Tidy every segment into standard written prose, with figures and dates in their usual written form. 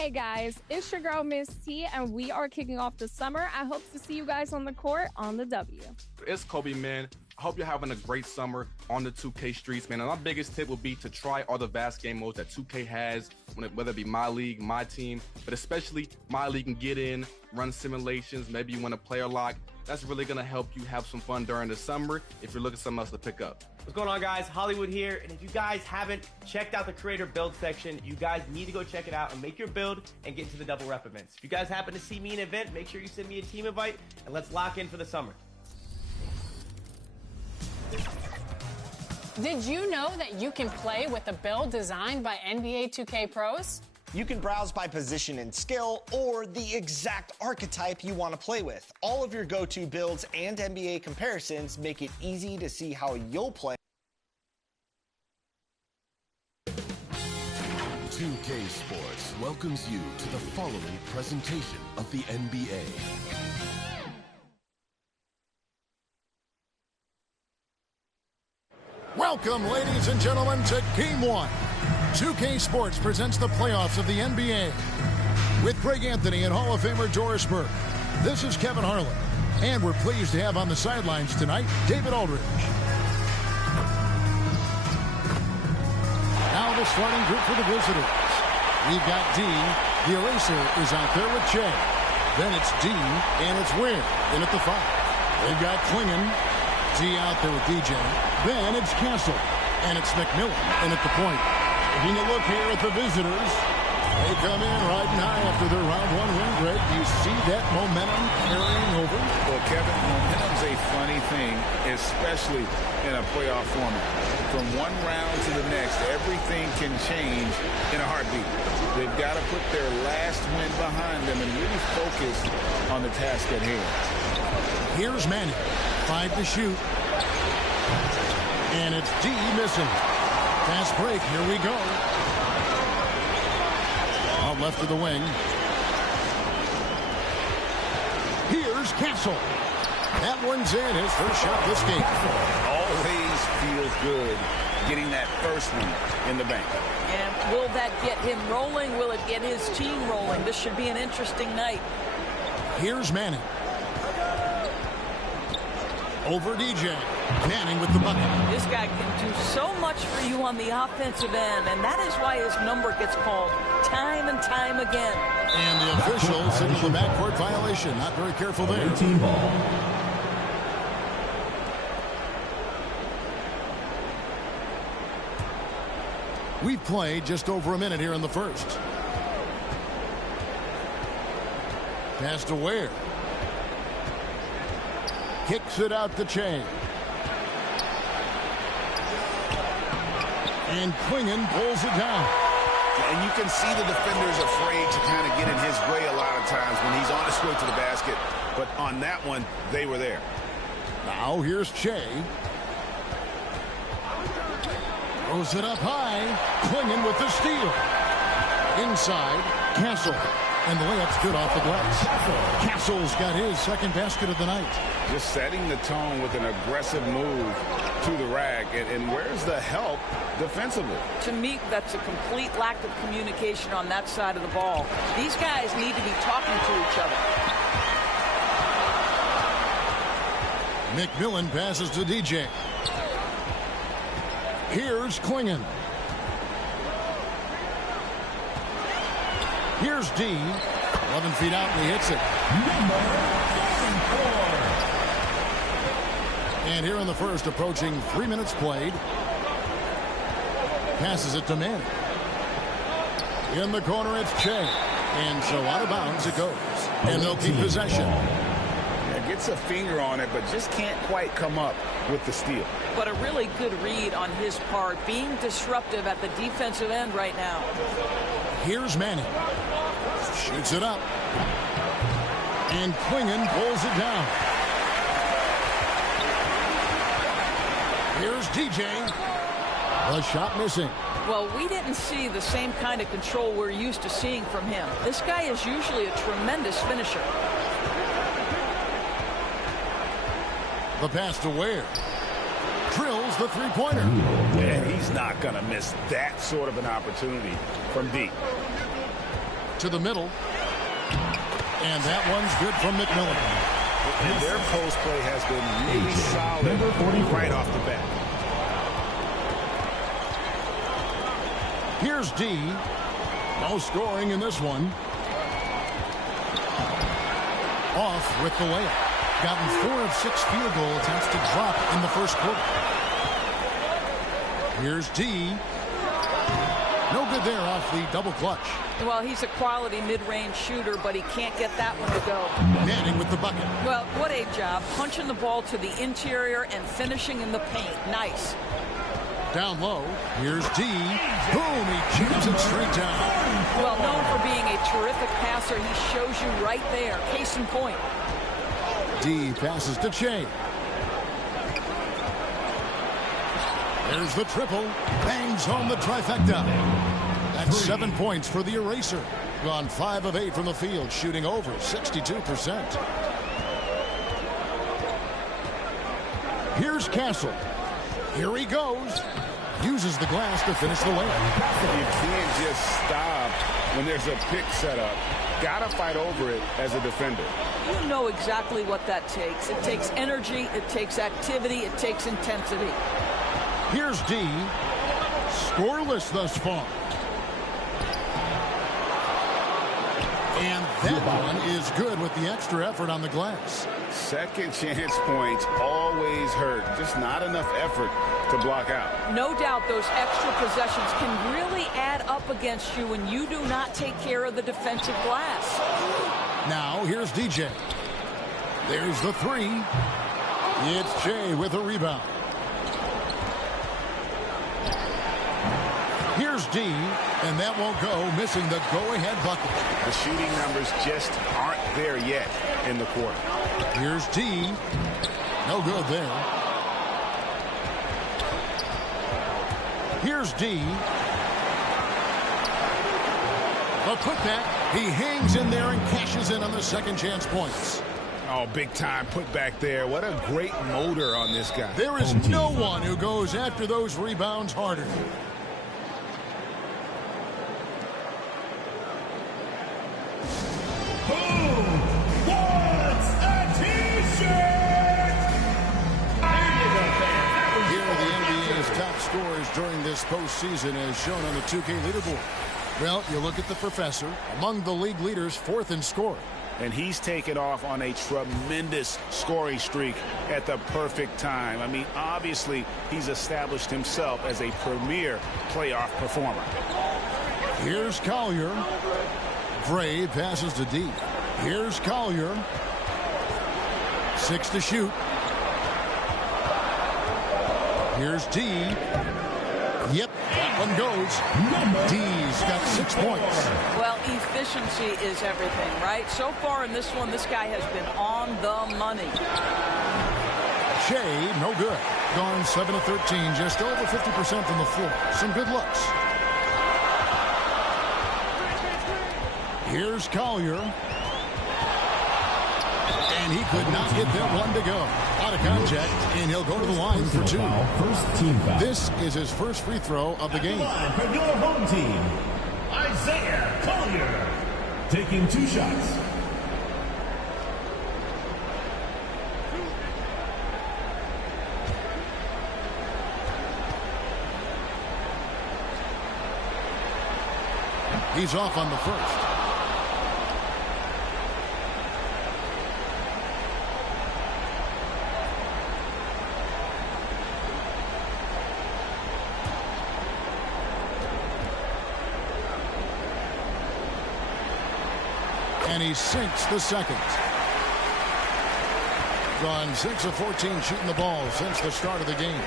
Hey guys, it's your girl Miss T, and we are kicking off the summer. I hope to see you guys on the court on the W. It's Kobe, man. I hope you're having a great summer on the 2K streets, man. And my biggest tip would be to try all the vast game modes that 2K has, whether it be My League, My Team, but especially My League and get in, run simulations, maybe you want a player lock. That's really going to help you have some fun during the summer if you're looking for something else to pick up. What's going on, guys? Hollywood here. And if you guys haven't checked out the creator build section, you guys need to go check it out and make your build and get into the double rep events. If you guys happen to see me in an event, make sure you send me a team invite and let's lock in for the summer. Did you know that you can play with a build designed by NBA 2K pros? You can browse by position and skill or the exact archetype you want to play with. All of your go-to builds and NBA comparisons make it easy to see how you'll play. 2K Sports welcomes you to the following presentation of the NBA. Welcome, ladies and gentlemen, to Game 1. 2K Sports presents the playoffs of the NBA. With Greg Anthony and Hall of Famer Doris Burke, this is Kevin Harlan. And we're pleased to have on the sidelines tonight, David Aldridge. Now the starting group for the visitors. We've got D. The Eraser is out there with Jay. Then it's D, and it's Ware in at the 5. They've got Klingon. D out there with DJ. Then it's Castle, and it's McMillan in at the point. Taking a look here at the visitors. They come in riding high after their round 1 win, Greg. You see that momentum carrying over? Well, Kevin, momentum's a funny thing, especially in a playoff format. From one round to the next, everything can change in a heartbeat. They've got to put their last win behind them and really focus on the task at hand. Here's Manny. 5 to shoot. And it's D missing. Fast break. Here we go. Out left of the wing. Here's Castle. That one's in. His first shot this game. Always feels good getting that first one in the bank. And will that get him rolling? Will it get his team rolling? This should be an interesting night. Here's Manning. Over DJ. Manning with the bucket. This guy can do so much for you on the offensive end, and that is why his number gets called time and time again. And the official signaled the backcourt violation. Not very careful there. Team ball. We've played just over a minute here in the first. Pass to Ware. Kicks it out the chain. And Klingon pulls it down. And you can see the defender's afraid to kind of get in his way a lot of times when he's on his way to the basket. But on that one, they were there. Now here's Che. Throws it up high. Klingon with the steal. Inside, Castle. And the layup's good off the glass. Castle's got his second basket of the night. Just setting the tone with an aggressive move to the rack. And where's the help defensively? To me, that's a complete lack of communication on that side of the ball. These guys need to be talking to each other. McMillan passes to DJ. Here's Klingon. Here's D. 11 feet out, and he hits it. And here in the first, approaching 3 minutes played. Passes it to Manning. In the corner, it's Che. And so out of bounds it goes. And they'll keep possession. Yeah, gets a finger on it, but just can't quite come up with the steal. But a really good read on his part, being disruptive at the defensive end right now. Here's Manning. Shoots it up. And Klingon pulls it down. Here's DJ. A shot missing. Well, we didn't see the same kind of control we're used to seeing from him. This guy is usually a tremendous finisher. The pass to Ware. Drills the three-pointer. And he's not going to miss that sort of an opportunity from deep. to the middle. And that one's good from McMillan. And their post play has been really solid right off the bat. Here's D. No scoring in this one. Off with the layup. Gotten 4 of 6 field goal attempts to drop in the first quarter. Here's D. No good there off the double clutch. Well, he's a quality mid-range shooter, but he can't get that one to go. Manning with the bucket. Well, what a job. Punching the ball to the interior and finishing in the paint. Nice. Down low. Here's D. Boom, he jams it straight down. Well, known for being a terrific passer, he shows you right there. Case in point. D passes to Che. There's the triple. Bangs home the trifecta. That's 7 points for the eraser. Gone 5 of 8 from the field, shooting over 62%. Here's Castle. Here he goes. Uses the glass to finish the layup. You can't just stop when there's a pick set up. Gotta fight over it as a defender. You know exactly what that takes. It takes energy, it takes activity, it takes intensity. Here's D. Scoreless thus far. And that one is good with the extra effort on the glass. Second chance points always hurt. Just not enough effort to block out. No doubt those extra possessions can really add up against you when you do not take care of the defensive glass. Now here's DJ. There's the 3. It's Jay with a rebound. Here's D, and that won't go, missing the go-ahead bucket. The shooting numbers just aren't there yet in the quarter. Here's D. No good there. Here's D. A putback. He hangs in there and cashes in on the second chance points. Oh, big time put back there. What a great motor on this guy. There is no one who goes after those rebounds harder. During this postseason as shown on the 2K leaderboard. Well, you look at the professor, among the league leaders, 4th in scoring. And he's taken off on a tremendous scoring streak at the perfect time. I mean, obviously, he's established himself as a premier playoff performer. Here's Collier. Bray passes to D. Here's Collier. 6 to shoot. Here's D. Yep, that one goes. D's got 6 points. Well, efficiency is everything, right? So far in this one, this guy has been on the money. Shea, no good. Gone 7 of 13, just over 50% from the floor. Some good looks. Here's Collier. And he could not get that one to go. Out of contact, and he'll go to the line for 2. First team foul. This is his first free throw of the game. For your home team, Isaiah Collier, taking 2 shots. He's off on the first. And he sinks the second. Gone 6 of 14 shooting the ball since the start of the game.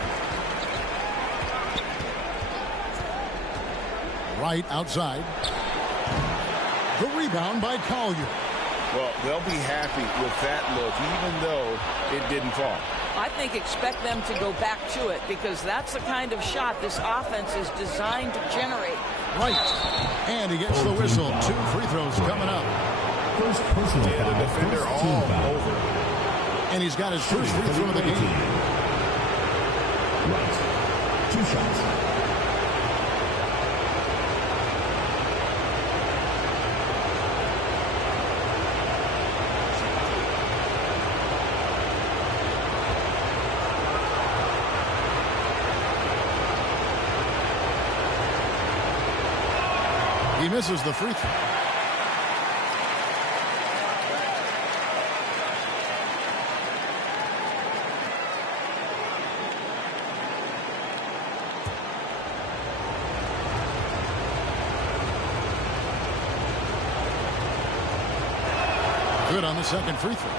Right outside. The rebound by Collier. Well, they'll be happy with that look, even though it didn't fall. I think expect them to go back to it because that's the kind of shot this offense is designed to generate. Right. And he gets the whistle. 2 free throws coming up. First personal foul. The defender all over. And he's got his first free throw of the game. Right. 2 shots. He misses the free throw. Good on the second free throw.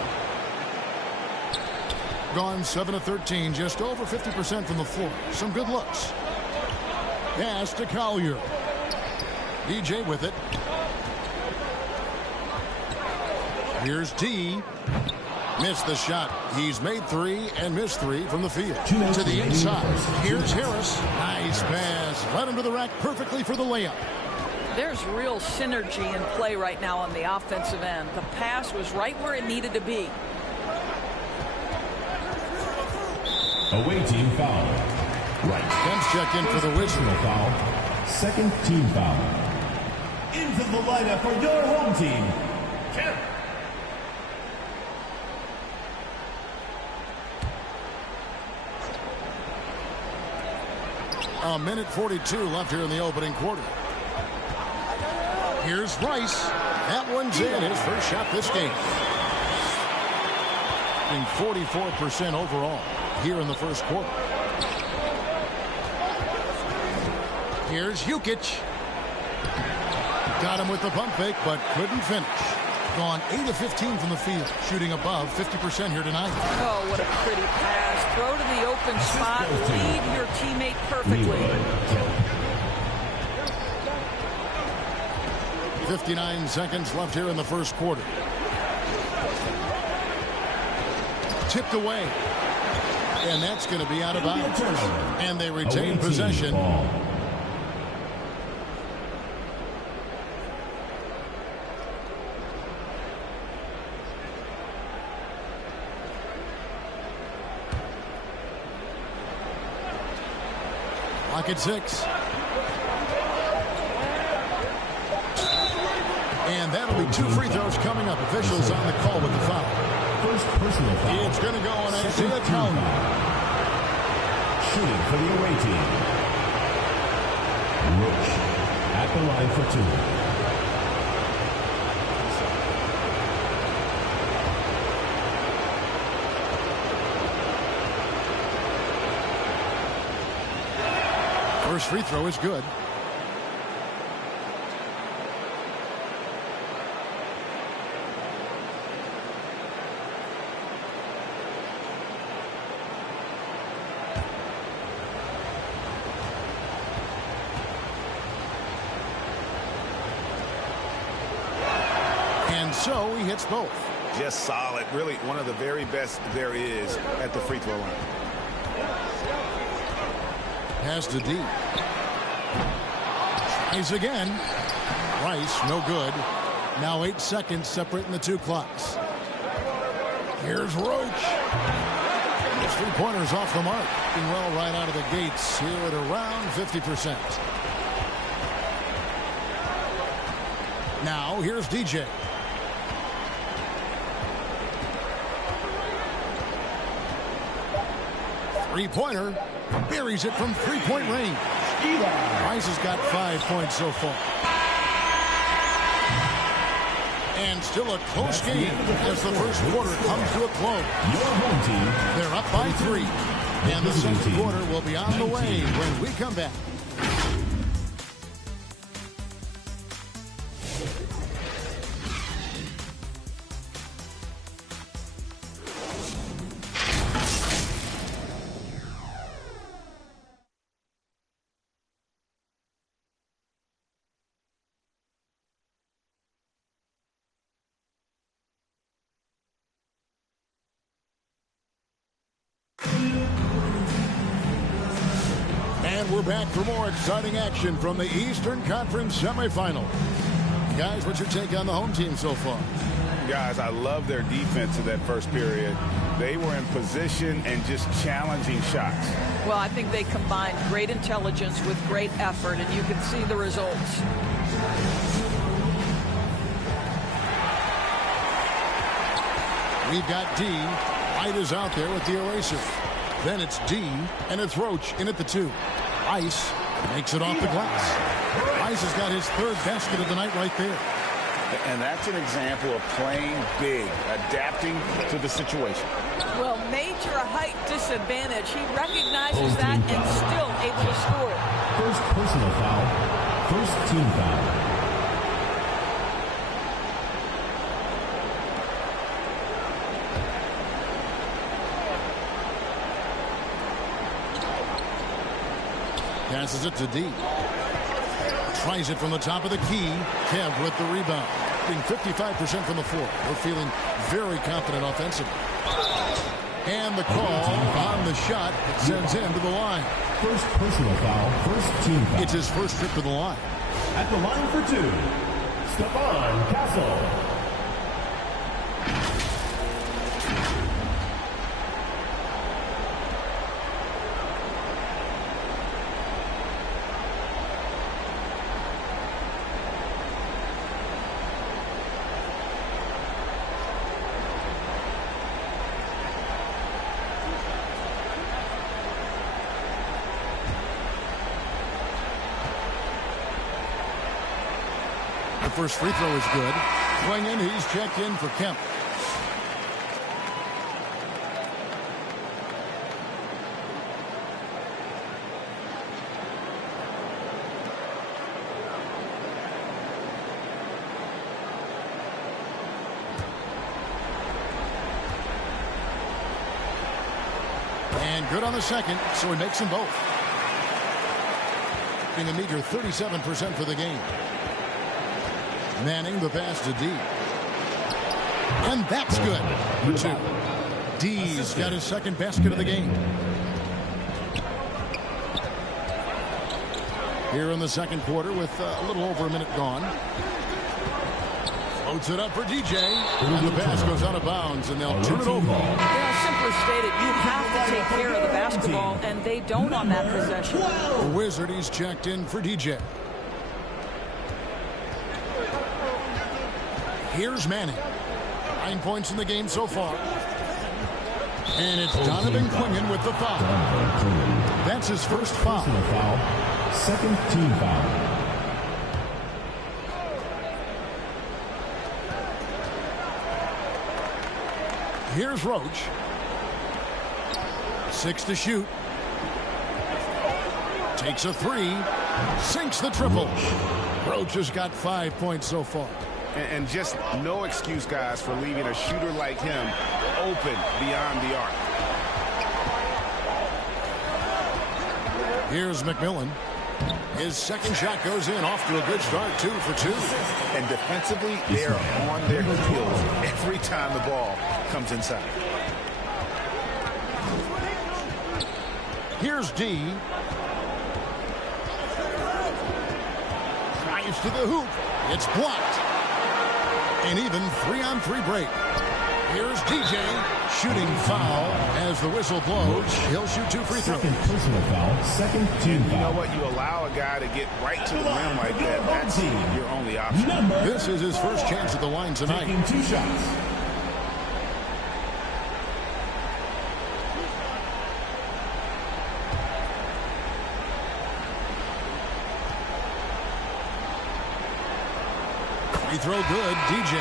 Gone 7 of 13, just over 50% from the floor. Some good looks. Pass to Collier. DJ with it. Here's D. Missed the shot. He's made 3 and missed 3 from the field. To the inside. Here's Harris. Nice pass. Led him to the rack perfectly for the layup. There's real synergy in play right now on the offensive end. The pass was right where it needed to be. Away team foul. Right. Bench check in for the Wizards. Foul. Second team foul. Into the lineup for your home team. Kemp. A minute 42 left here in the opening quarter. Here's Rice. That one's in. His first shot this game. In 44% overall here in the first quarter. Here's Jukic. Got him with the pump fake, but couldn't finish. Gone 8 of 15 from the field, shooting above 50% here tonight. Oh, what a pretty pass. Throw to the open spot. Lead your teammate perfectly. 59 seconds left here in the first quarter. Tipped away. And that's going to be out of bounds. And they retain possession. Clock at 6. And that'll be 2 free throws coming up. Officials on the call with the foul. First personal foul. It's going to go on Isaiah Collier. Shooting for the away team. Roach at the line for 2. First free throw is good. And so he hits both. Just solid. Really one of the very best there is at the free throw line. Pass to D. Tries again. Rice, no good. Now 8 seconds separating the 2 clocks. Here's Roach. His 3-pointers off the mark. Doing well right out of the gates here at around 50%. Now here's DJ. Three-pointer. Buries it from 3-point range. Rice has got 5 points so far. And still a close game as the first quarter comes to a close. Your home team. They're up by 3. And the second quarter will be on the way when we come back. And we're back for more exciting action from the Eastern Conference semifinal. Guys, what's your take on the home team so far? Guys, I love their defense in that first period. They were in position and just challenging shots. Well, I think they combined great intelligence with great effort, and you can see the results. We've got D. White is out there with the eraser. Then it's D, and it's Roach in at the 2. Rice Makes it off the glass. Rice has got his third basket of the night right there. And that's an example of playing big, adapting to the situation. Well, major height disadvantage. He recognizes that and still able to score it. First personal foul. First team foul. Passes it to D. Tries it from the top of the key. Kev with the rebound. Being 55% from the floor. We're feeling very confident offensively. And the call on the shot sends him to the line. First personal foul. First team foul. It's his first trip to the line. At the line for two, Stephon Castle. First free throw is good. Swinging, he's checked in for Kemp. And good on the second, so he makes them both. Being a meager 37% for the game. Manning the pass to D. And that's good for two. D's got his second basket of the game. Here in the second quarter with a little over a minute gone. Floats it up for DJ. And the pass goes out of bounds, and they'll turn it over. Simply stated, you have to take care of the basketball, and they don't on that possession. The Wizard, he's checked in for DJ. Here's Manning. 9 points in the game so far. And it's Donovan Clingan with the foul. That's his first foul. Second team foul. Here's Roach. 6 to shoot. Takes a three. Sinks the triple. Roach has got 5 points so far. And just no excuse, guys, for leaving a shooter like him open beyond the arc. Here's McMillan. His second shot goes in, off to a good start, 2 for 2. And defensively, they are on their heels every time the ball comes inside. Here's D. Drives to the hoop. It's blocked. An even 3-on-3 break. Here's DJ. Shooting foul as the whistle blows. He'll shoot 2 free throws. Second personal foul. Second team foul. You know what? You allow a guy to get right to the rim like that. That's your only option. This is his first chance at the line tonight. Taking 2 shots. Free throw good, DJ.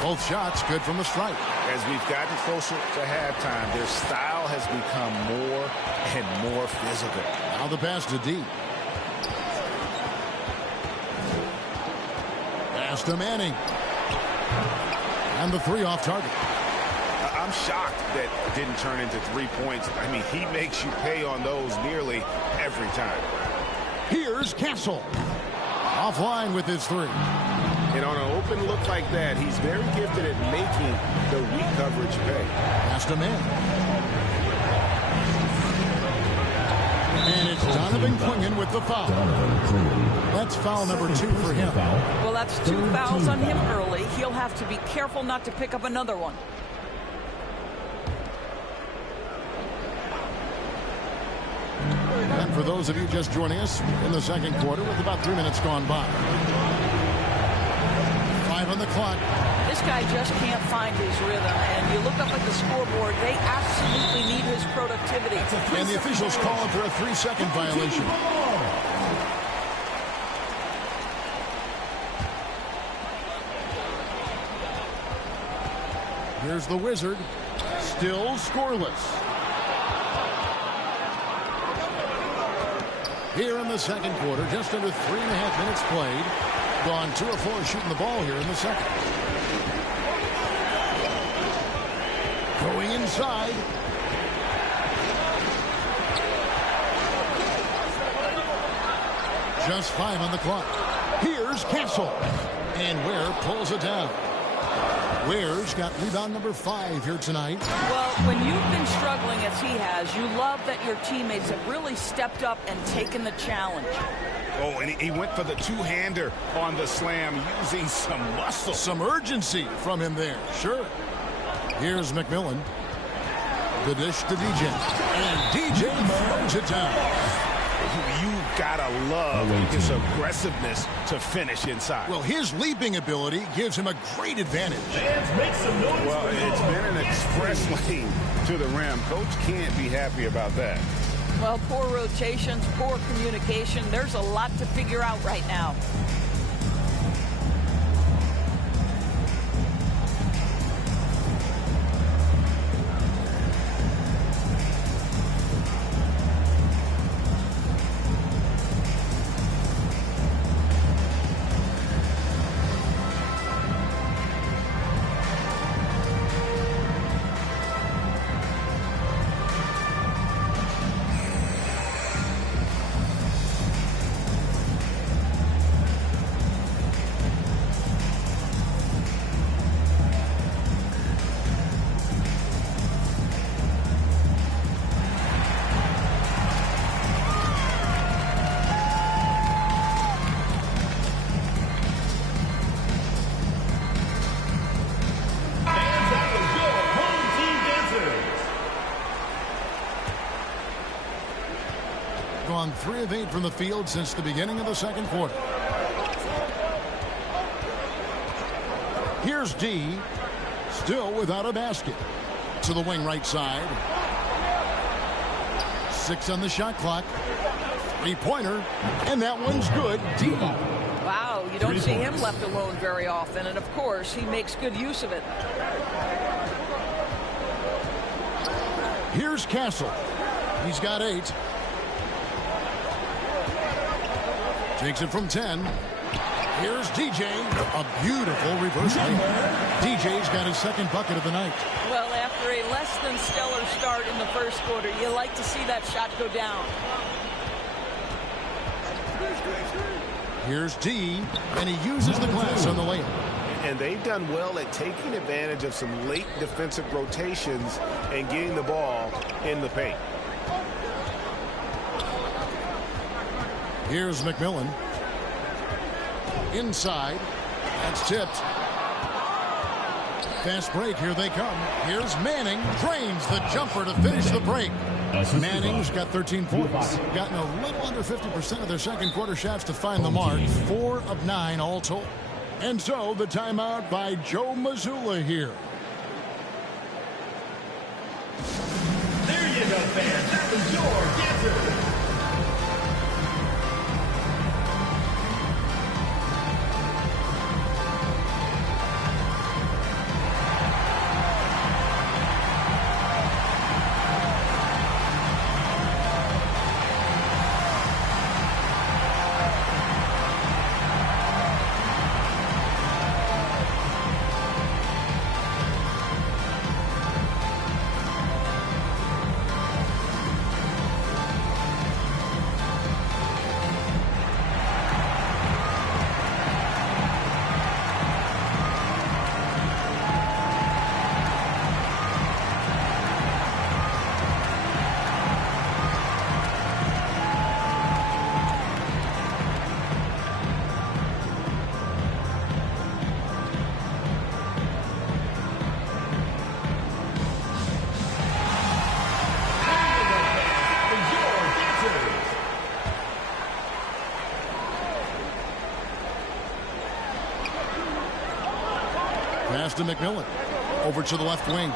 Both shots good from the stripe. As we've gotten closer to halftime, their style has become more and more physical. Now the pass to D. Pass to Manning. And the 3 off target. I'm shocked that it didn't turn into 3 points. I mean, he makes you pay on those nearly every time. Here's Castle. Offline with his 3. And on an open look like that, he's very gifted at making the weak coverage pay. Pass to Manning. And it's Donovan Clingan with the foul. That's foul number 2 for him. Well, that's 2 fouls on him early. He'll have to be careful not to pick up another one. for those of you just joining us in the second quarter with about 3 minutes gone by. 5 on the clock. This guy just can't find his rhythm, and you look up at the scoreboard, they absolutely need his productivity. And the officials call him for a 3-second violation. Here's the Wizard, still scoreless. Here in the second quarter, just under 3.5 minutes played. Gone 2 of 4 shooting the ball here in the second. Going inside. Just 5 on the clock. Here's Castle. And Ware pulls it down. Ware's got rebound number 5 here tonight. Well, when you've been struggling as he has, you love that your teammates have really stepped up and taken the challenge. Oh, and he went for the two-hander on the slam, using some muscle. Some urgency from him there, sure. Here's McMillan. The dish to DJ. And DJ throws it down. You've got to love his aggressiveness to finish inside. Well, his leaping ability gives him a great advantage. Fans, make some noise. Well, it's been an express lane to the rim. Coach can't be happy about that. Well, poor rotations, poor communication. There's a lot to figure out right now. Gone 3 of 8 from the field since the beginning of the second quarter. Here's D, still without a basket. To the wing right side. 6 on the shot clock. 3-pointer, and that one's good. D. Wow, you don't see him left alone very often, and of course, he makes good use of it. Here's Castle. He's got 8. Takes it from 10. Here's DJ. A beautiful reverse layup. DJ's got his second bucket of the night. Well, after a less than stellar start in the first quarter, you like to see that shot go down. Here's D, and he uses the glass on the layup. And they've done well at taking advantage of some late defensive rotations and getting the ball in the paint. Here's McMillan. Inside. That's tipped. Fast break. Here they come. Here's Manning. Drains the jumper to finish the break. Manning's got 13 points. Gotten a little under 50% of their second quarter shots to find the mark. 4 of 9 all told. And so the timeout by Joe Mazzulla here. There you go, fans. That was your answer. to McMillan. Over to the left wing.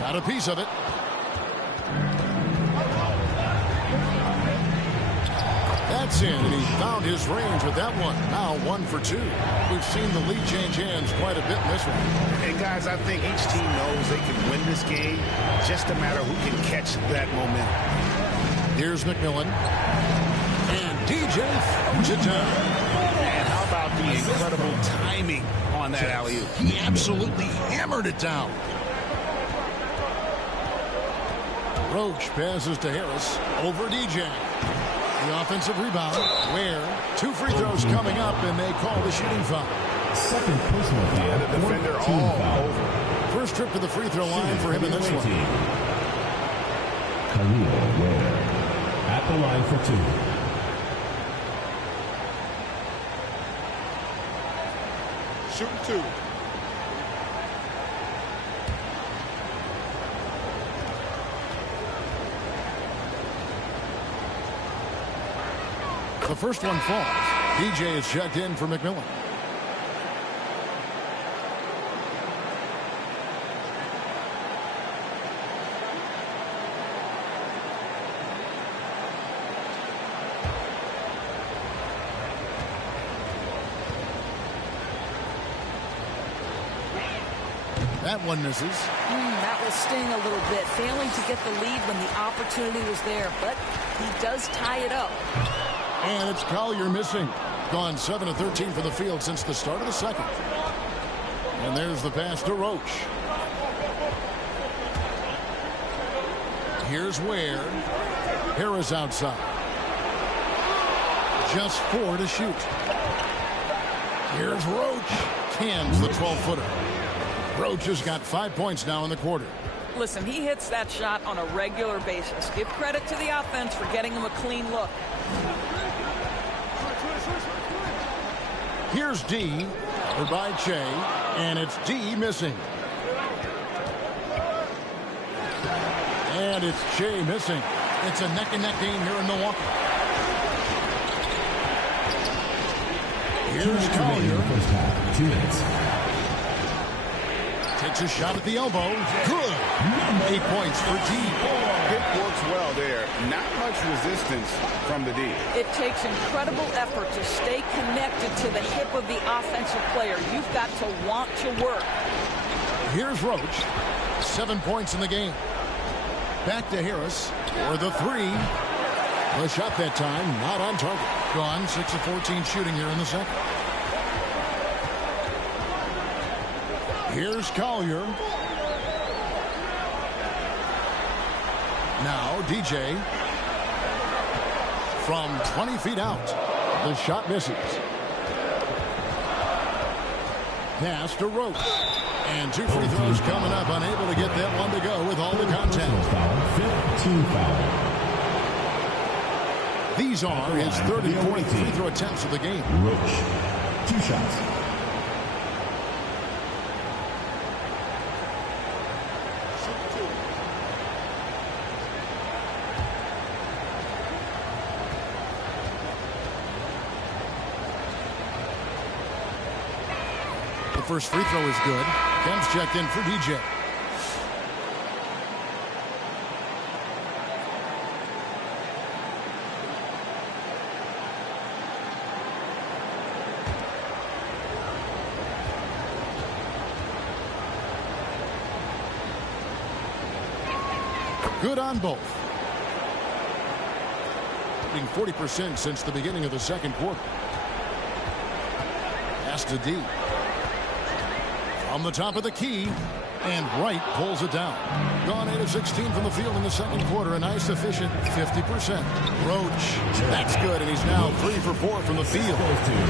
Got a piece of it. That's in, and he found his range with that one. Now 1 for 2. We've seen the lead change hands quite a bit in this one. And guys, I think each team knows they can win this game. Just a matter who can catch that momentum. Here's McMillan. And DJ throws it down. And how about the incredible timing on that alley-oop? He absolutely hammered it down. Roach passes to Harris. Over DJ. The offensive rebound. Where 2 free throws coming up, and they call the shooting foul. Second personal foul. The defender all over. First trip to the free throw line for him in this one. Khalil Ware at the line for 2. Shooting 2. The first one falls. DJ is checked in for McMillan. That one misses. That will sting a little bit. Failing to get the lead when the opportunity was there, but he does tie it up. And it's Collier missing. Gone 7 of 13 for the field since the start of the second. And there's the pass to Roach. Here's Ware. Harris outside. Just 4 to shoot. Here's Roach. Cans the 12-footer. Roach has got 5 points now in the quarter. Listen, he hits that shot on a regular basis. Give credit to the offense for getting him a clean look. Here's D, covered by Che, and it's D missing. And it's Che missing. It's a neck-and-neck game here in Milwaukee. Here's Collier. 2 minutes. Takes a shot at the elbow. Good. 8 points for D. It works well there. Not much resistance from the D. It takes incredible effort to stay connected to the hip of the offensive player. You've got to want to work. Here's Roach. 7 points in the game. Back to Harris for the 3. The shot that time, not on target. Gone 6 of 14 shooting here in the second. Here's Collier. Now DJ from 20 feet out. The shot misses. Pass to Roach. And 2 free throws coming up. Unable to get that one to go with all the contact. Team foul. These are his third and fourth free throw attempts of the game. Roach. 2 shots. The first free throw is good. Kem's checked in for DJ. Good on both. Being 40% since the beginning of the second quarter. Pass to D. On the top of the key, and Wright pulls it down. Gone 8 of 16 from the field in the second quarter. A nice, efficient 50%. Roach, that's good, and he's now 3 for 4 from the field.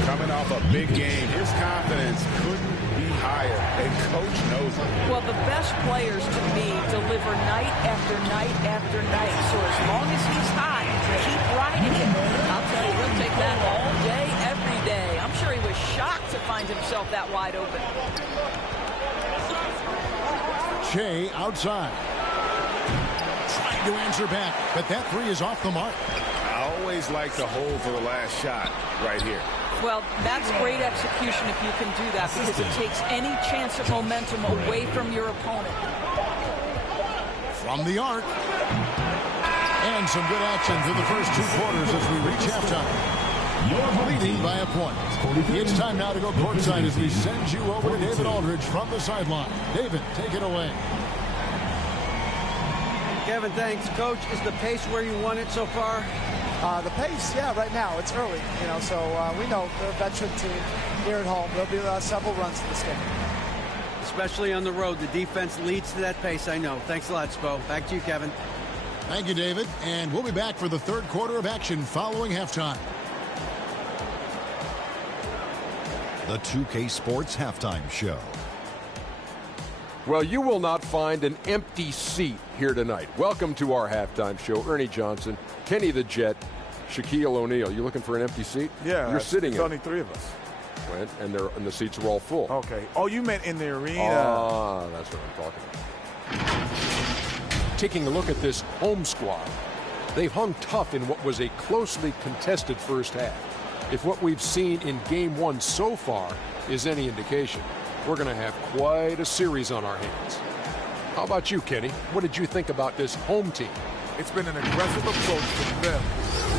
Coming off a big game, his confidence couldn't be higher, and Coach knows it. Well, the best players to me deliver night after night after night. So as long as he's hot, keep riding it. I'll tell you, he'll take that all day, every day. I'm sure he was shocked to find himself that wide open. Che outside. Trying to answer back, but that 3 is off the mark. Oh, always like to hold for the last shot right here. Well, that's great execution if you can do that, because it takes any chance of momentum away from your opponent. From the arc. And some good action through the first 2 quarters as we reach halftime. You're leading by a point. It's time now to go courtside as we send you over to David Aldridge from the sideline. David, take it away. Kevin, thanks. Coach, is the pace where you want it so far? The pace, yeah, right now. It's early, so we know they're a veteran team here at home. There'll be several runs to this game. Especially on the road, the defense leads to that pace, I know. Thanks a lot, Spo. Back to you, Kevin. Thank you, David. And we'll be back for the third quarter of action following halftime. The 2K Sports Halftime Show. Well, you will not find an empty seat here tonight. Welcome to our halftime show. Ernie Johnson, Kenny the Jet, Shaquille O'Neal. You looking for an empty seat? Yeah. You're sitting in. There's only 3 of us. Right, and the seats are all full. Okay. Oh, you meant in the arena. Ah, that's what I'm talking about. Taking a look at this home squad, they've hung tough in what was a closely contested first half. If what we've seen in Game 1 so far is any indication, we're going to have quite a series on our hands. How about you, Kenny? What did you think about this home team? It's been an aggressive approach from them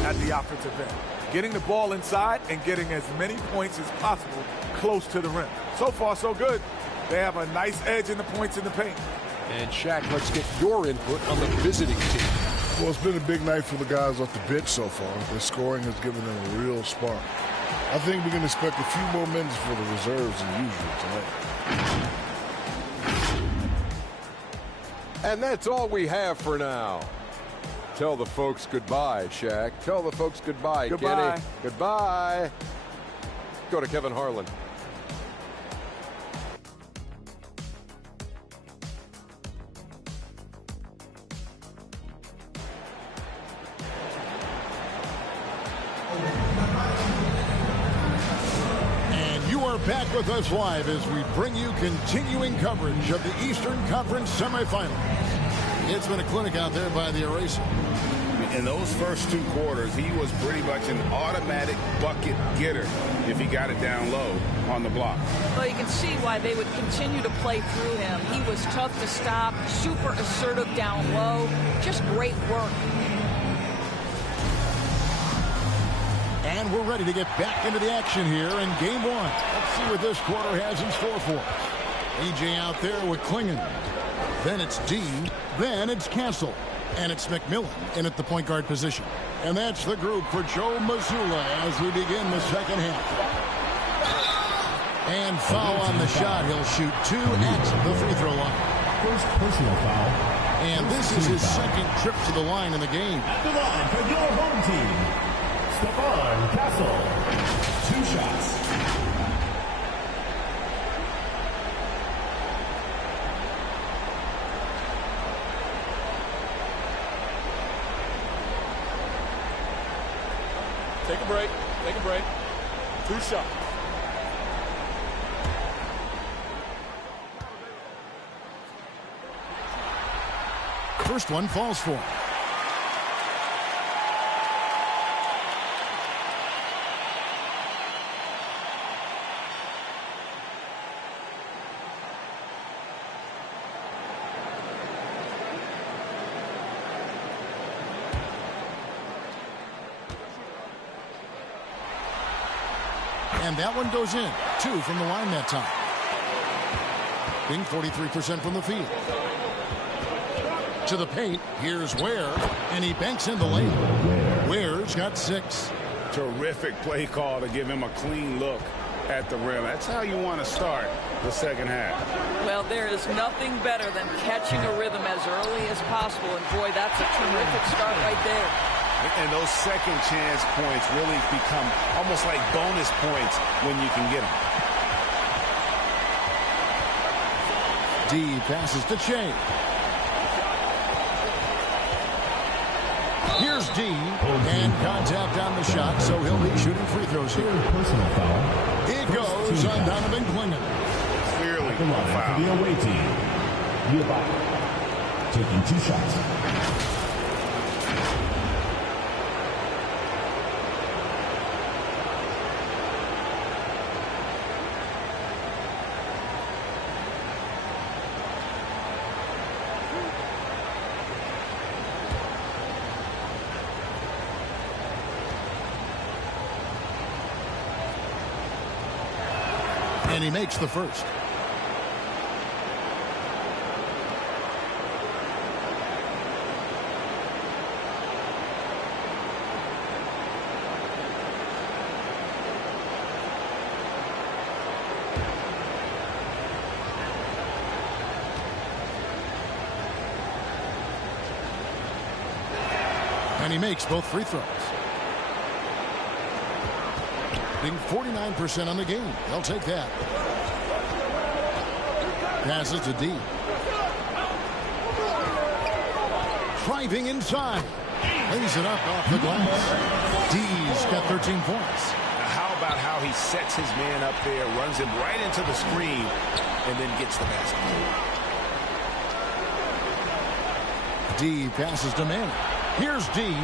at the offensive end, getting the ball inside and getting as many points as possible close to the rim. So far, so good. They have a nice edge in the points in the paint. And Shaq, let's get your input on the visiting team. Well, it's been a big night for the guys off the bench so far. The scoring has given them a real spark. I think we can expect a few more minutes for the reserves than usual tonight. And that's all we have for now. Tell the folks goodbye, Shaq. Tell the folks goodbye, Goodbye. Kenny. Goodbye. Go to Kevin Harlan. Back with us live as we bring you continuing coverage of the Eastern Conference semifinals. It's been a clinic out there by the Eraser. In those first 2 quarters, he was pretty much an automatic bucket getter if he got it down low on the block. Well, you can see why they would continue to play through him. He was tough to stop, super assertive down low, just great work. And we're ready to get back into the action here in Game 1. Let's see what this quarter has in store for us. EJ out there with Klingon. Then it's Dean. Then it's Castle. And it's McMillan in at the point guard position. And that's the group for Joe Mazzulla as we begin the second half. And foul on the shot. He'll shoot 2 at the free throw line. First personal foul. And this is his second trip to the line in the game. At the line for your home team, Stefan Castle, 2 shots. Take a break. Take a break. 2 shots. First one falls for him. And that one goes in. 2 from the line that time. Being 43% from the field. To the paint. Here's Ware. And he banks in the lane. Ware's got 6. Terrific play call to give him a clean look at the rim. That's how you want to start the second half. Well, there is nothing better than catching a rhythm as early as possible. And boy, that's a terrific start right there. And those second chance points really become almost like bonus points when you can get them. D passes to Che. Here's D, and contact on the shot, so he'll be shooting free throws here. Personal foul. It goes on Donovan Klingon. Clearly the line for the away team, Levi, taking 2 shots. And he makes the first. And he makes both free throws. Being 49% on the game. They'll take that. Passes to D. Driving inside. Lays it up off the glass. D's got 13 points. Now how about how he sets his man up there, runs him right into the screen, and then gets the basket. D passes to Manning. Here's D.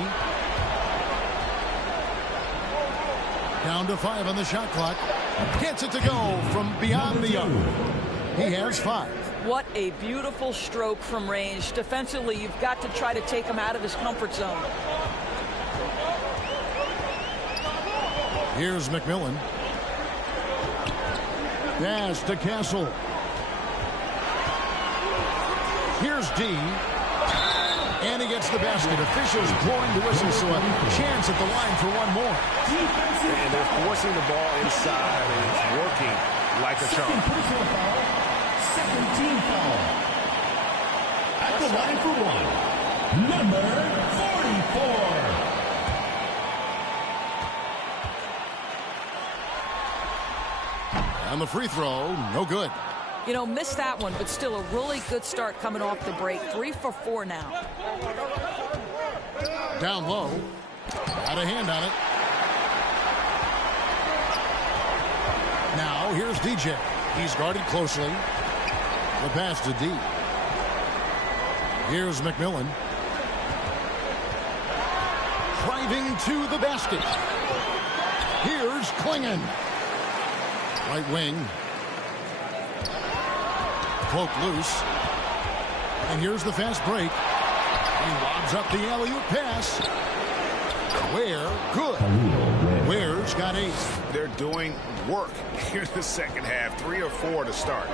Down to 5 on the shot clock. Gets it to go from beyond the arc. He has 5. What a beautiful stroke from range. Defensively, you've got to try to take him out of his comfort zone. Here's McMillan. Pass to Castle. Here's D. And he gets the basket. Officials blowing the whistle, so a chance at the line for one more. And they're forcing the ball inside, and it's working like a charm. Second team foul. At the line for one, number 44. On the free throw, no good. You know, missed that one, but still a really good start coming off the break. 3 for 4 now. Down low. Got a hand on it. Now, here's DJ. He's guarded closely. The pass to D. Here's McMillan. Driving to the basket. Here's Klingon. Right wing. Cloak loose. And here's the fast break. He lobs up the alley-oop pass. Ware, good. Ware's got 8. They're doing work here in the second half. 3 or 4 to start.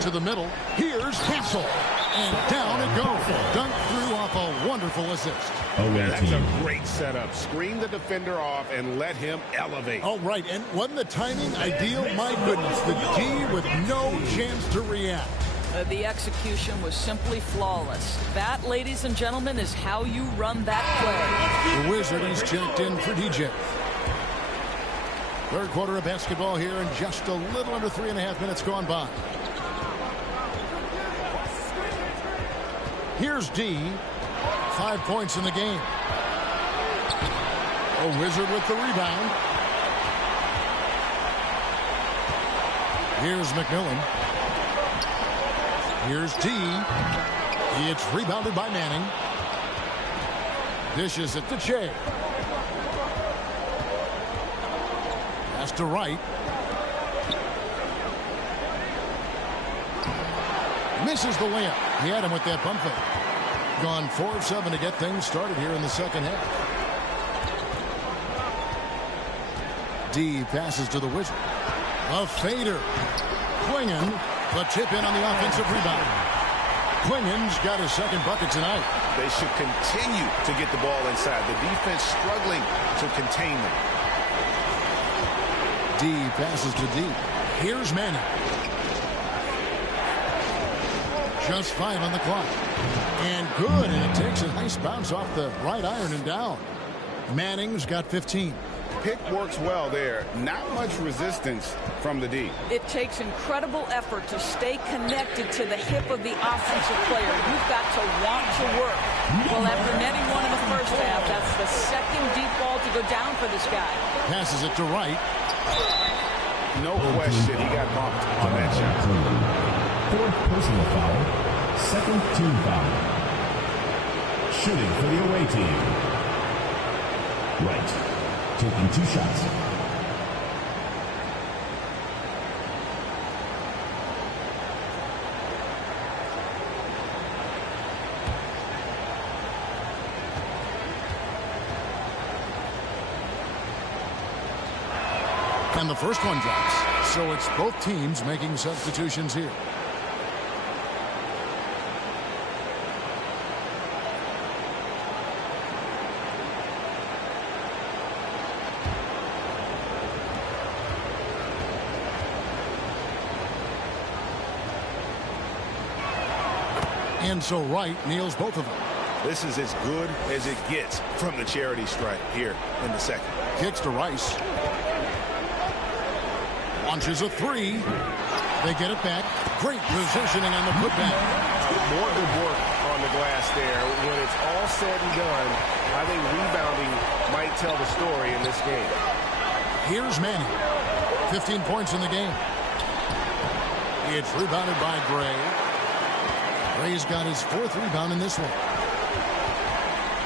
To the middle. Here's Castle. And down it goes. Dunked through off a wonderful assist. That's a great setup. Screen the defender off and let him elevate. Oh, right. And wasn't the timing ideal? My goodness. The D with no chance to react. The execution was simply flawless. That, ladies and gentlemen, is how you run that play. The Wizard, he's checked in for DJ. Third quarter of basketball here, and just a little under 3.5 minutes gone by. Here's D. 5 points in the game. A Wizard with the rebound. Here's McMillan. Here's D. It's rebounded by Manning. Dishes it to Che. Pass to Wright. Misses the layup. He had him with that bump fake. Gone 4 of 7 to get things started here in the second half. D passes to the Wizard. A fader. Klingon. The tip in on the offensive rebound. Klingon's got his second bucket tonight. They should continue to get the ball inside. The defense struggling to contain them. D passes to D. Here's Manning. Just 5 on the clock. And good, and it takes a nice bounce off the right iron and down. Manning's got 15. Pick works well there. Not much resistance from the D. It takes incredible effort to stay connected to the hip of the offensive player. You've got to want to work. Well, after netting one in the first half, that's the second deep ball to go down for this guy. Passes it to Wright. No question he got bumped on that shot. Fourth personal foul. Second team foul. Shooting for the away team. Wright. Taking 2 shots. And the first one drops. So it's both teams making substitutions here. And so Wright nails both of them. This is as good as it gets from the charity stripe here in the second. Kicks to Rice. Launches a three. They get it back. Great positioning on the putback. More good work on the glass there. When it's all said and done, I think rebounding might tell the story in this game. Here's Manning. 15 points in the game. It's rebounded by Gray. Gray's got his 4th rebound in this one.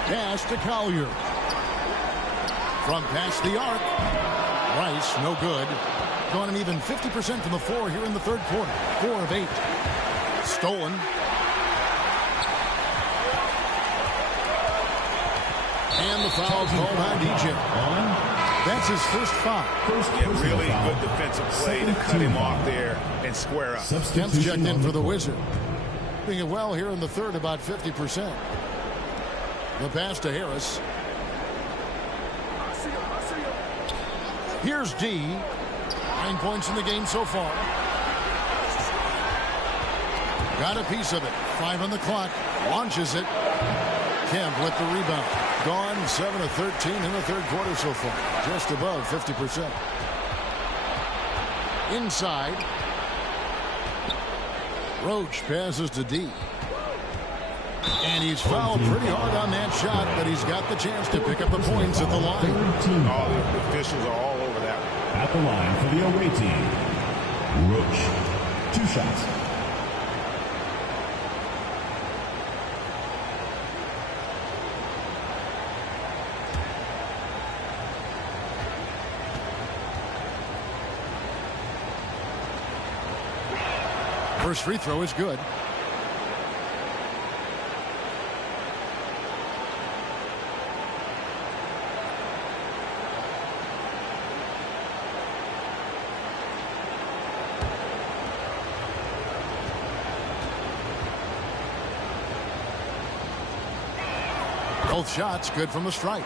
Pass to Collier. From past the arc. Rice, no good. Gone an even 50% from the floor here in the third quarter. 4 of 8. Stolen. And the foul called on DJ. That's his first foul. Really good defensive play to cut him off there and square up. Kemp's checked in for the Wizard. Doing it well here in the third, about 50%. The pass to Harris. Here's D. 9 points in the game so far. Got a piece of it. 5 on the clock. Launches it. Kemp with the rebound. Gone 7 of 13 in the third quarter so far. Just above 50%. Inside. Roach passes to D. And he's fouled pretty hard on that shot, but he's got the chance to pick up the points at the line. All the officials are all over that one. At the line for the away team, Roach. 2 shots. First free throw is good. Both shots good from the stripe.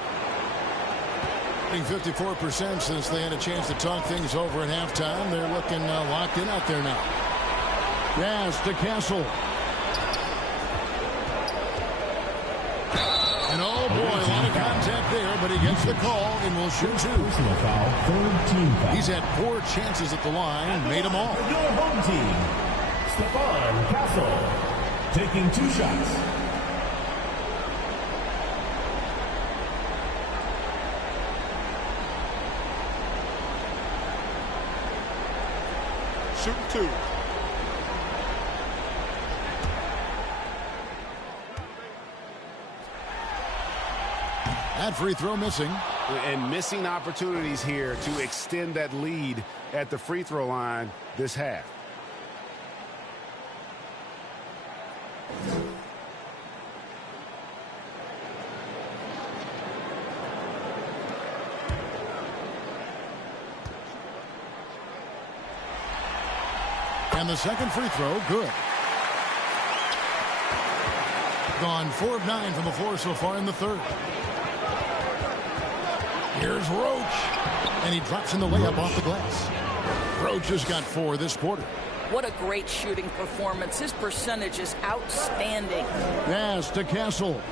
54% since they had a chance to talk things over at halftime. They're looking locked in out there now. Pass to Castle. And oh boy, a lot of contact there, but he gets the call and will shoot 2. Personal foul, 3rd team foul. He's had 4 chances at the line, made them all. For your home team, Stephon Castle, taking 2 shots. Shooting 2. That free throw missing. And missing opportunities here to extend that lead at the free throw line this half. And the second free throw, good. Gone 4 of 9 from the floor so far in the third. Here's Roach. And he drops in the layup off the glass. Roach has got 4 this quarter. What a great shooting performance. His percentage is outstanding. Pass to Castle.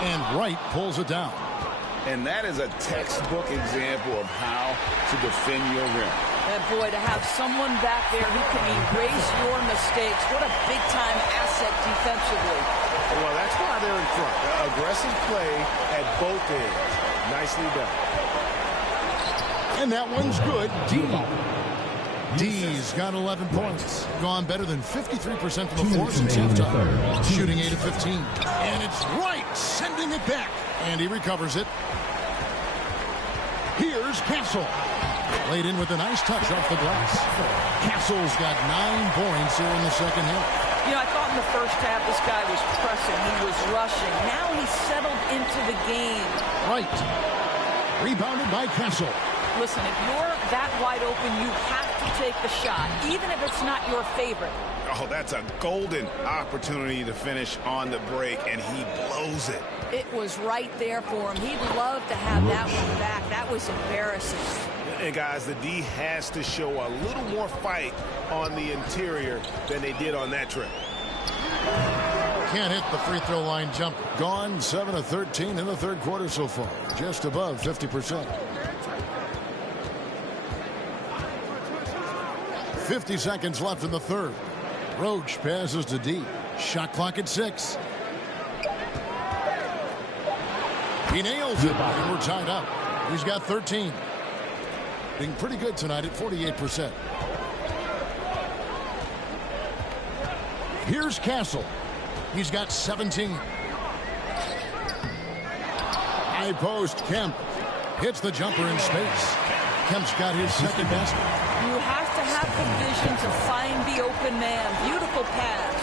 And Wright pulls it down. And that is a textbook example of how to defend your rim. And boy, to have someone back there who can erase your mistakes, what a big-time asset defensively. Well, that's why they're in front. Aggressive play at both ends. Nicely done. And that one's good. D's got 11 points. Gone better than 53% from the floor since halftime. Shooting 8 of 15. And it's Wright sending it back. And he recovers it. Here's Castle. Laid in with a nice touch off the glass. Castle's got 9 points here in the second half. You know, I thought in the first half this guy was pressing. He was rushing. Now he's settled into the game. Right. Rebounded by Castle. Listen, if you're that wide open, you have to take the shot, even if it's not your favorite. Oh, that's a golden opportunity to finish on the break, and he blows it. It was right there for him. He'd love to have that one back. That was embarrassing. And guys, the D has to show a little more fight on the interior than they did on that trip. Can't hit the free throw line jump. Gone 7 of 13 in the third quarter so far. Just above 50%. 50 seconds left in the third. Roach passes to D. Shot clock at 6. He nails it, and we're tied up. He's got 13. Being pretty good tonight at 48%. Here's Castle. He's got 17. High post, Kemp. Hits the jumper in space. Kemp's got his second basket. You have to have the vision to find the open man. Beautiful pass.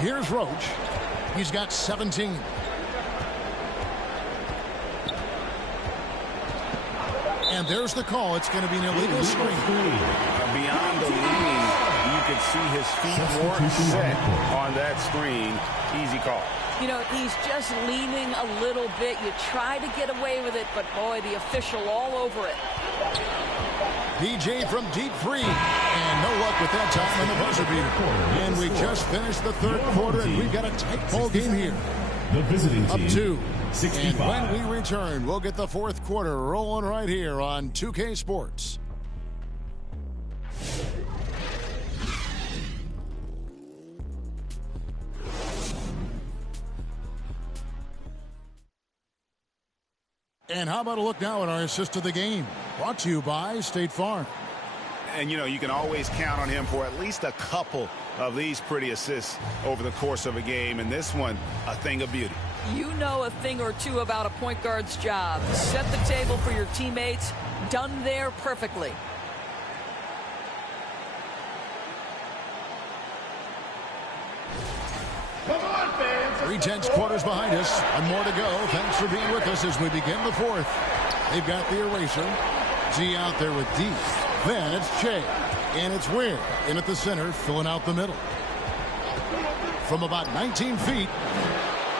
Here's Roach. He's got 17. And there's the call. It's going to be an illegal screen. Beyond the leaning, you could see his feet weren't set on that screen. Easy call. You know, he's just leaning a little bit. You try to get away with it, but boy, the official all over it. PJ from deep three. And no luck with that time on the buzzer beater. And we just finished the third quarter, and we've got a tight ball game here. The visiting Up team, 2. 65. And when we return, we'll get the fourth quarter rolling right here on 2K Sports. And how about a look now at our assist of the game? Brought to you by State Farm. And, you know, you can always count on him for at least a couple of these pretty assists over the course of a game. And this one, a thing of beauty. You know a thing or two about a point guard's job. Set the table for your teammates. Done there perfectly. Come on, fans. 3/10 quarters behind us. One more to go. Thanks for being with us as we begin the fourth. They've got the eraser. Z out there with D. Then it's Che. And it's Weir in at the center, filling out the middle. From about 19 feet.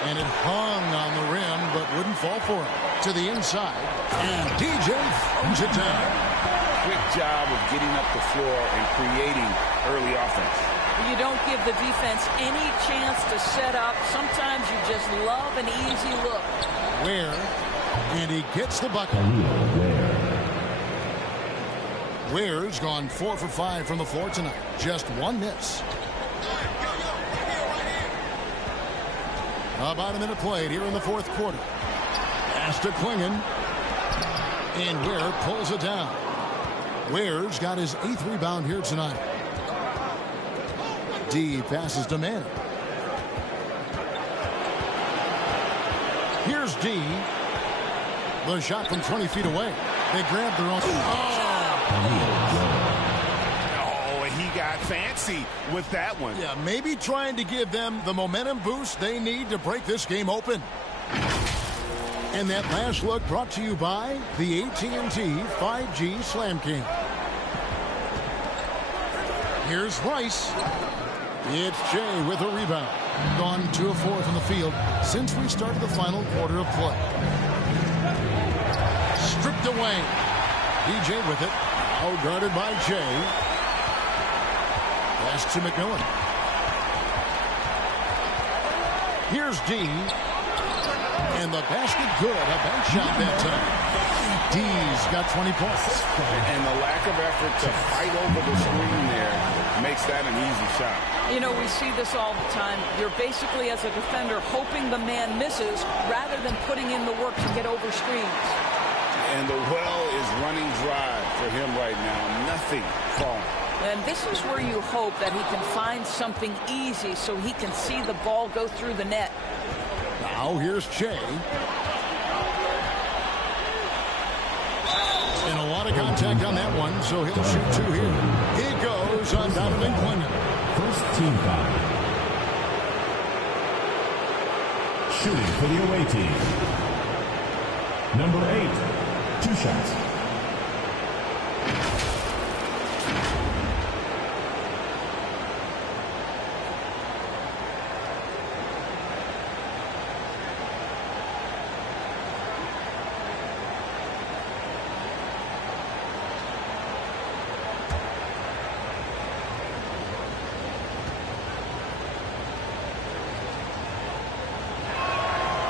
And it hung on the rim, but wouldn't fall for him. To the inside. And DJ throws it down. Quick job of getting up the floor and creating early offense. You don't give the defense any chance to set up. Sometimes you just love an easy look. Weir. And he gets the bucket. Weir's gone 4 for 5 from the floor tonight. Just one miss. About a minute played here in the fourth quarter. Pass to Klingon. And Weir pulls it down. Weir's got his 8th rebound here tonight. D passes to Manning. Here's D. The shot from 20 feet away. They grab their own. Oh, and he got fancy with that one. Yeah, maybe trying to give them the momentum boost they need to break this game open. And that last look brought to you by the AT&T 5G Slam Cam. Here's Rice. It's Jay with a rebound. Gone 2 of 4 from the field since we started the final quarter of play. Stripped away. DJ with it. Now guarded by Jay. Pass to McMillan. Here's D. And the basket good. A bank shot that time. D's got 20 points. And the lack of effort to fight over the screen there makes that an easy shot. You know, we see this all the time. You're basically, as a defender, hoping the man misses rather than putting in the work to get over screens. And the well is running dry for him right now. Nothing falling. And this is where you hope that he can find something easy so he can see the ball go through the net. Now here's Che. And a lot of contact on that one, so he'll shoot 2 here. He goes on Donovan Klingon. First team foul. Shooting for the away team. Number 8, 2 shots.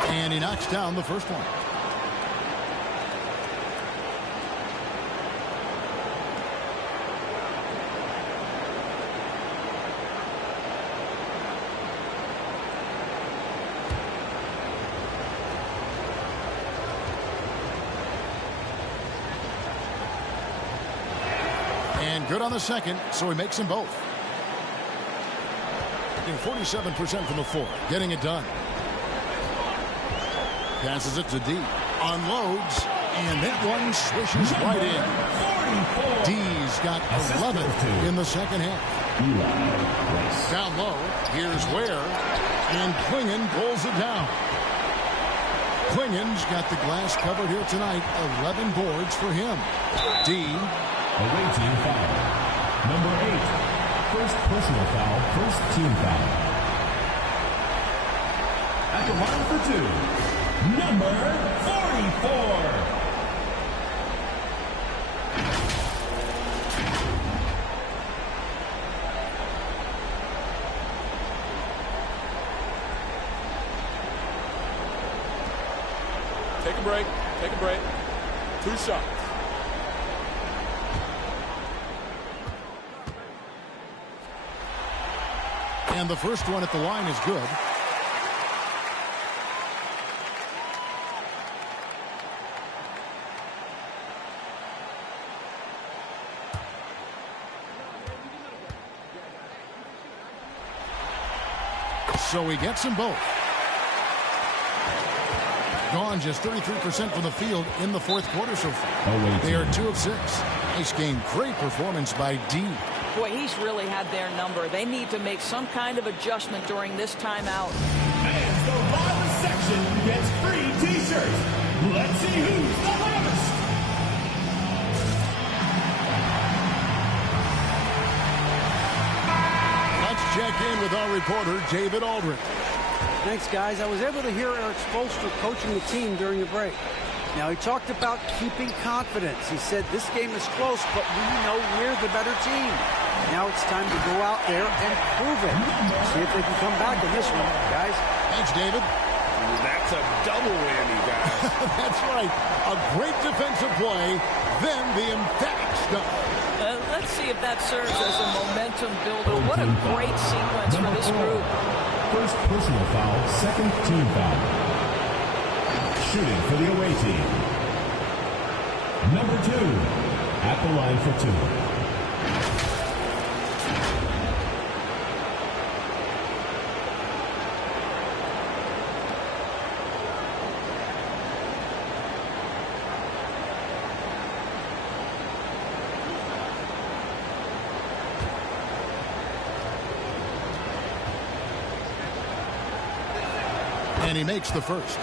And he knocks down the first one. And good on the second, so he makes them both. In 47% from the floor, getting it done. Passes it to D. Unloads. And that one swishes right in. D's got 11 in the second half. Down low. Here's Ware. And Klingon pulls it down. Klingon's got the glass covered here tonight. 11 boards for him. D. Away team foul. Number 8. First personal foul. First team foul. At the line for 2. Number 44. Take a break. Take a break. 2 shots. And the first one at the line is good. So he gets them both. Gone just 33% from the field in the fourth quarter so far. They are 2 of 6. Nice game. Great performance by D. Boy, he's really had their number. They need to make some kind of adjustment during this timeout. And the loudest section gets free T-shirts. Let's see who's the loudest. Let's check in with our reporter, David Aldrich. Thanks, guys. I was able to hear Eric Spoelstra coaching the team during the break. Now, he talked about keeping confidence. He said this game is close, but we know we're the better team. Now it's time to go out there and prove it. See if they can come back in this one, guys. Thanks, David. That's a double whammy, guys. That's right. A great defensive play, then the emphatic stuff. Let's see if that serves as a momentum builder. What a great sequence for this group. First personal foul, second team foul. Shooting for the away team. Number 2, at the line for 2. And he makes the first.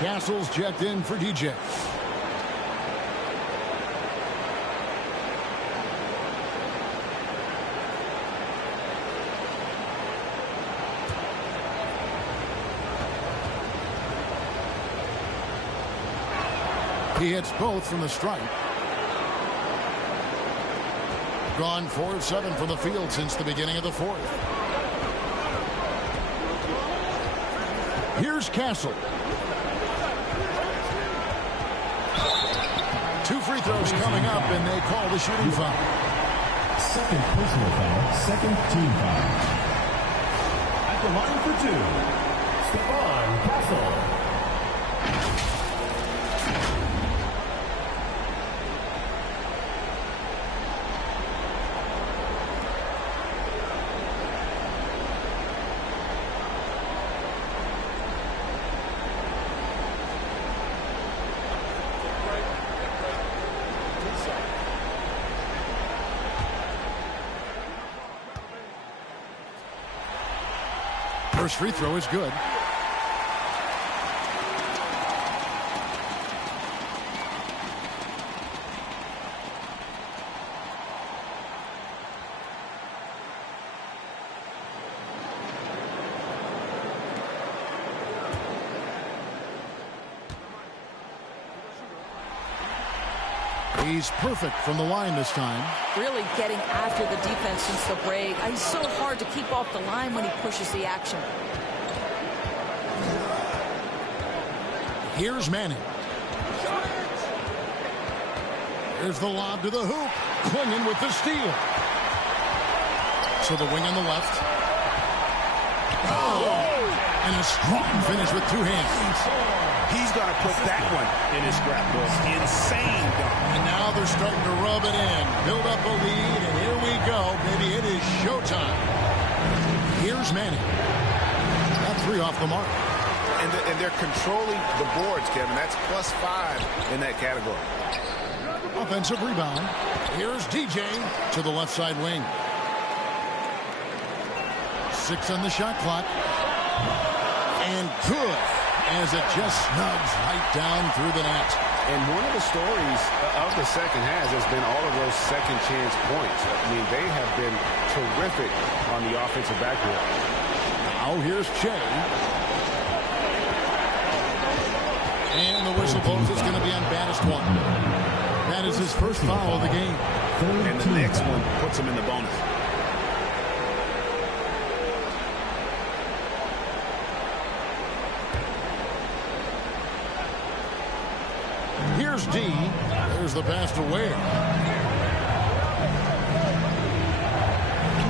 Castle's checked in for DJ. He hits both from the stripe. Gone 4 of 7 from the field since the beginning of the fourth. Here's Castle. 2 free throws coming up, and they call the shooting foul. Second personal foul, second team foul. At the line for 2, Stephon Castle. First free throw is good. He's perfect from the line this time. Really getting after the defense since the break. He's so hard to keep off the line when he pushes the action. Here's Manning. Here's the lob to the hoop. Clingan with the steal. So the wing on the left. Oh! And a strong finish with two hands. He's going to put that one in his scrapbook. Insane dunk. And now they're starting to rub it in. Build up a lead, and here we go. Maybe it is showtime. Here's Manning. That three off the mark. And they're controlling the boards, Kevin. That's +5 in that category. Offensive rebound. Here's DJ to the left side wing. 6 on the shot clock. And good, as it just snugs right down through the net. And one of the stories of the second half has been all of those second chance points. I mean, they have been terrific on the offensive backboard. Now here's Che. And the whistle blows. It's going to be on baddest one. That is his first foul of the game. And the next one puts him in the bonus. Here's D. There's the pass to Ware.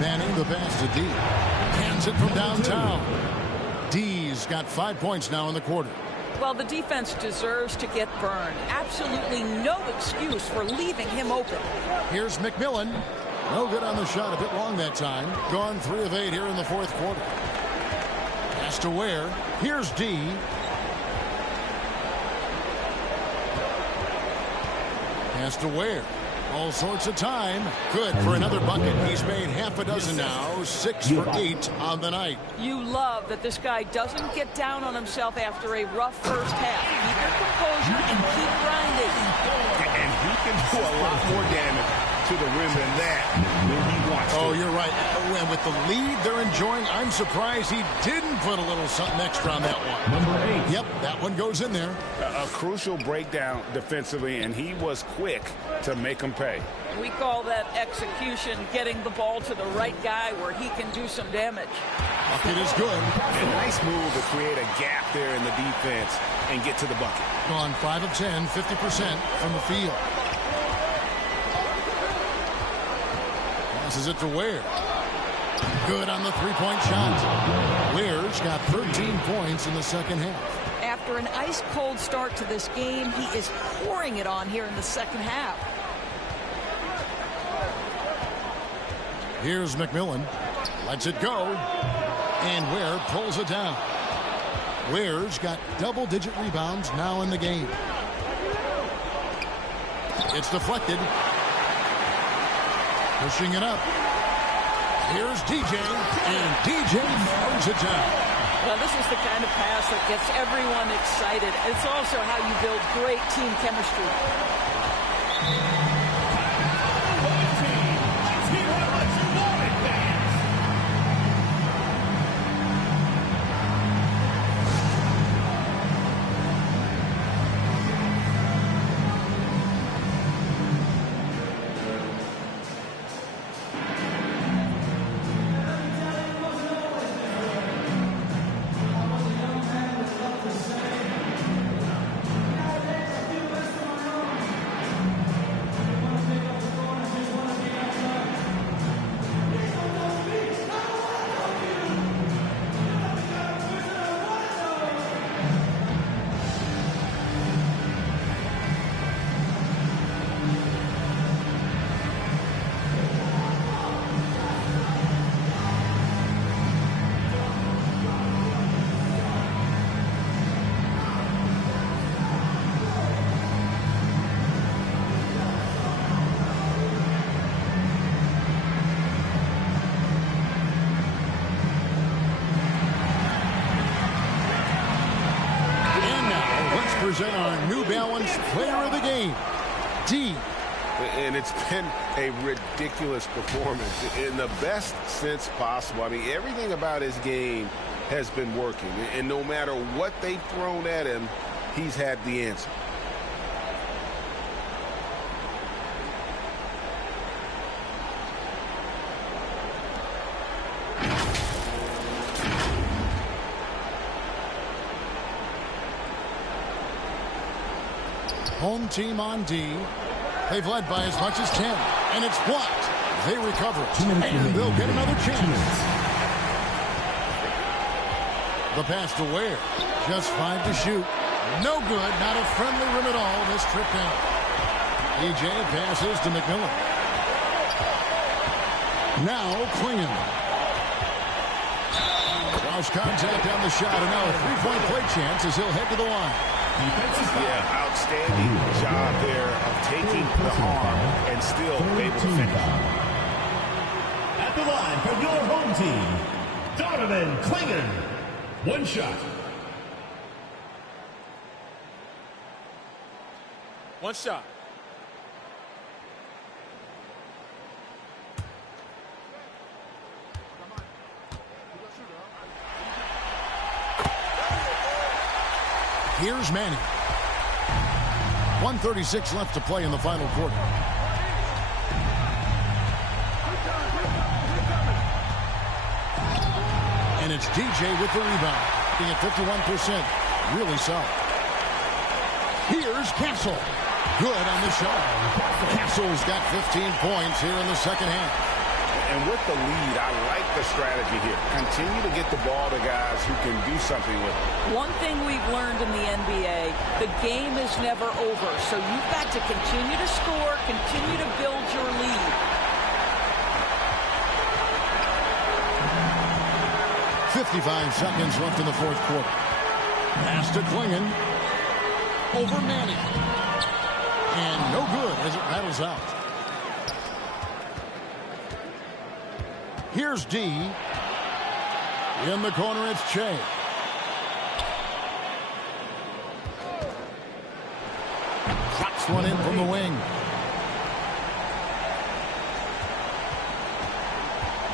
Manning the pass to D. Hands it from downtown. D's got 5 points now in the quarter. Well, the defense deserves to get burned. Absolutely no excuse for leaving him open. Here's McMillan. No good on the shot. A bit long that time. Gone 3 of 8 here in the fourth quarter. Pass to Ware. Here's D. Pass to Ware. All sorts of time. Good for another bucket. He's made half a dozen now. 6 for 8 on the night. You love that this guy doesn't get down on himself after a rough first half. Keep your composure and keep grinding. And he can do a lot more damage to the rim than that when he wants to. Oh, you're right. And with the lead they're enjoying, I'm surprised he didn't put a little something extra on that one. Number 8. Yep, that one goes in there. A crucial breakdown defensively, and he was quick to make him pay. We call that execution, getting the ball to the right guy where he can do some damage. Bucket is good. A nice move to create a gap there in the defense and get to the bucket. Gone 5 of 10, 50% from the field. Passes it to Ware. Good on the three-point shot. Ware's got 13 points in the second half. After an ice-cold start to this game, he is pouring it on here in the second half. Here's McMillan. Lets it go. And Ware pulls it down. Ware's got double-digit rebounds now in the game. It's deflected. Pushing it up. Here's DJ, and DJ throws it down. Well, this is the kind of pass that gets everyone excited. It's also how you build great team chemistry. Present our New Balance Player of the Game, D. And it's been a ridiculous performance in the best sense possible. I mean, everything about his game has been working. And no matter what they've thrown at him, he's had the answer. Home team on D. They've led by as much as 10, and it's blocked. They recover it, and they'll get another chance. The pass to Ware. Just 5 to shoot. No good. Not a friendly rim at all. This trip down. EJ passes to McMillan. Now Klingon. Cross contact on the shot, and now a 3-point play chance as he'll head to the line. Yeah, outstanding job there of taking the harm and still able to finish. At the line for your home team, Donovan Klingon. 1 shot. 1 shot. Here's Manning. 1:36 left to play in the final quarter. And it's DJ with the rebound. Being at 51%. Really solid. Here's Castle. Good on the shot. Castle's got 15 points here in the second half. And with the lead, I like the strategy here. Continue to get the ball to guys who can do something with it. One thing we've learned in the NBA, the game is never over. So you've got to continue to score, continue to build your lead. 55 seconds left in the fourth quarter. Pass to Klingon. Over Manning. And no good as it rattles out. Here's D. In the corner, it's Che. Drops one in from the wing.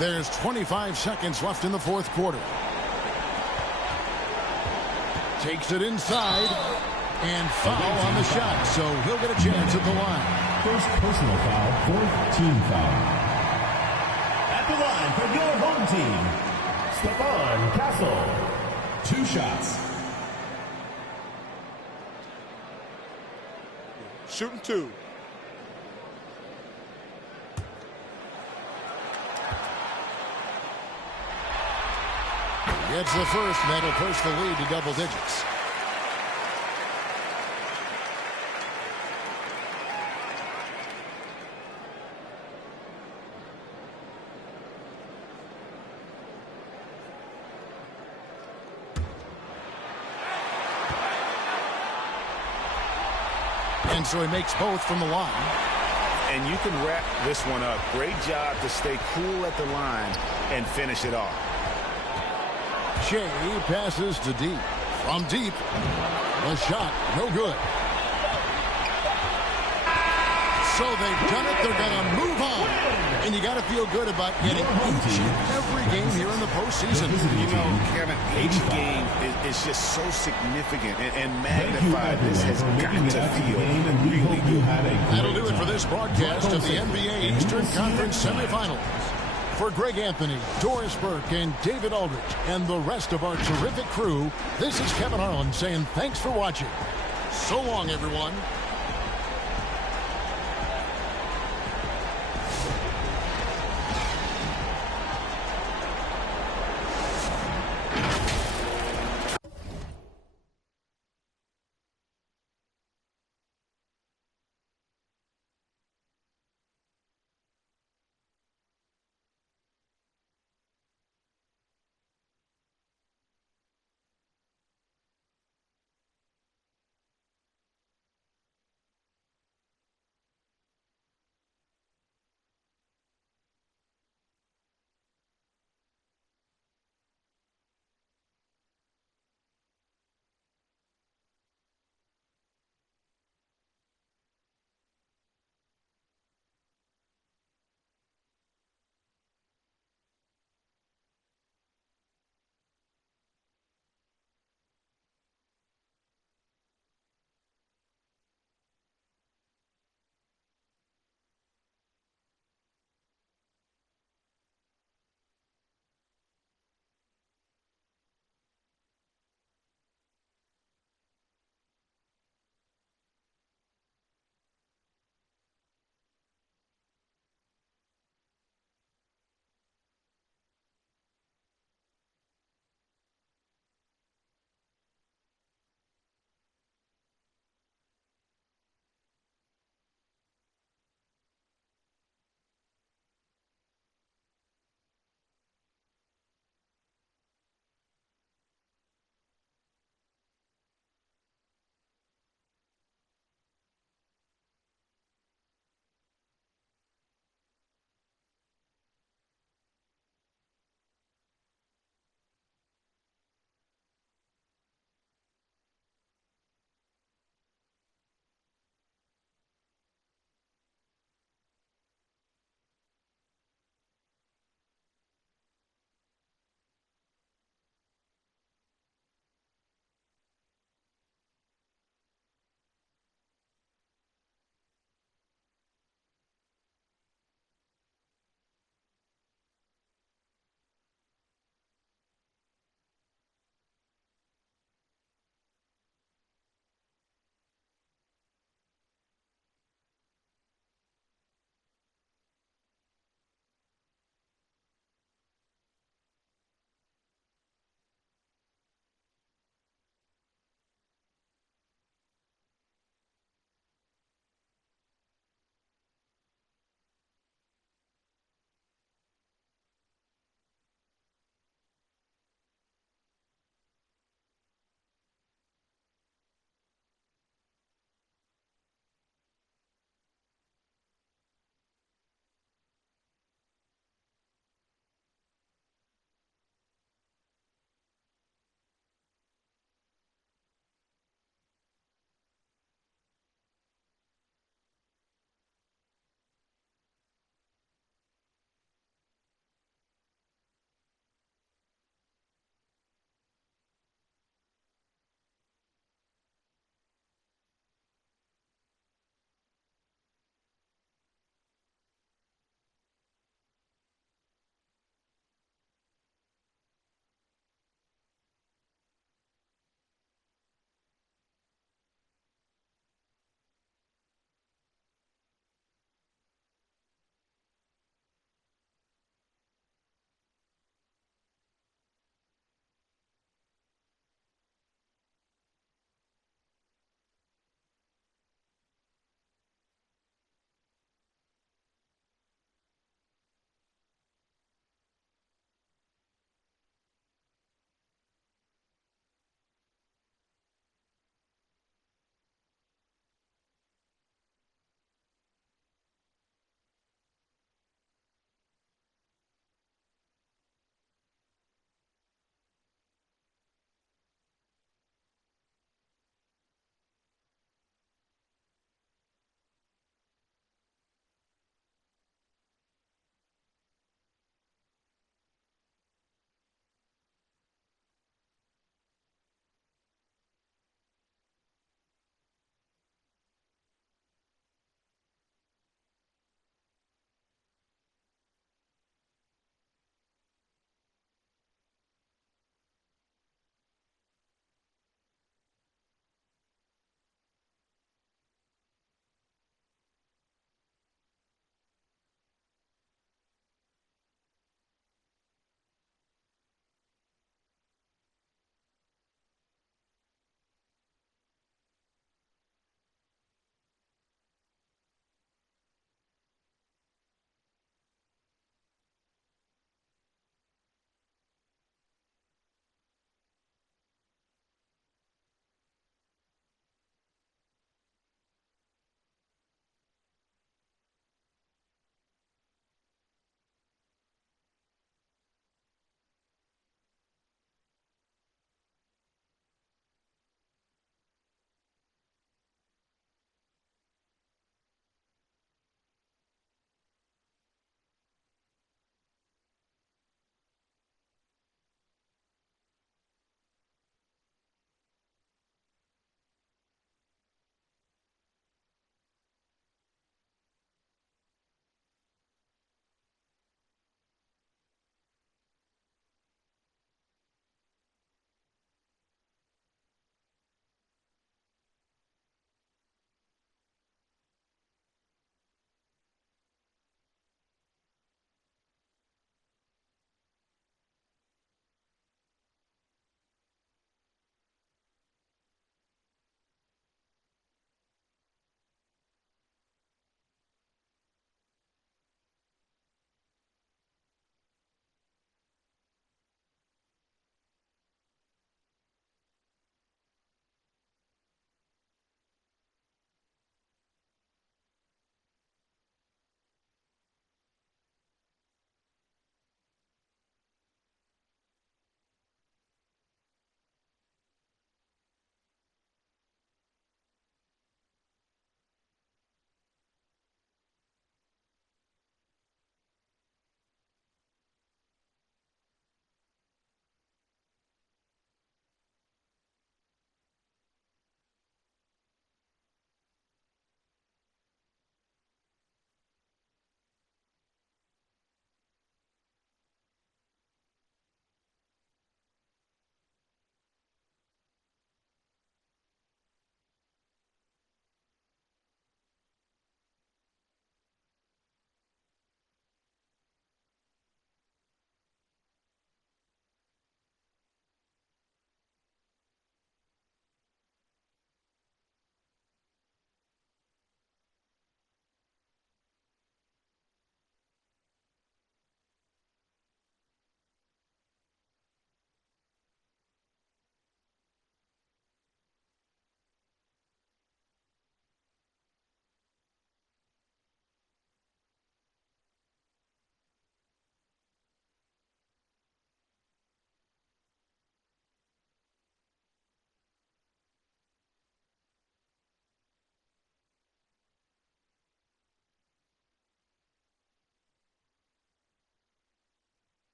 There's 25 seconds left in the fourth quarter. Takes it inside. And foul on the shot, so he'll get a chance at the line. First personal foul, 4th team foul. At the line for your home team, Stephon Castle. 2 shots. Shooting 2. Gets the first, and that'll push the lead to double digits. And so he makes both from the line. And you can wrap this one up. Great job to stay cool at the line and finish it off. Shea passes to deep. From deep. The shot, no good. So they've done it. They're going to move on. And you got to feel good about getting each and every game here in the postseason. You know, Kevin, each game is just so significant and magnified. This has got to feel really good. That'll do it for this broadcast of the NBA Eastern Conference semifinals. For Greg Anthony, Doris Burke, and David Aldridge, and the rest of our terrific crew, this is Kevin Harlan saying thanks for watching. So long, everyone.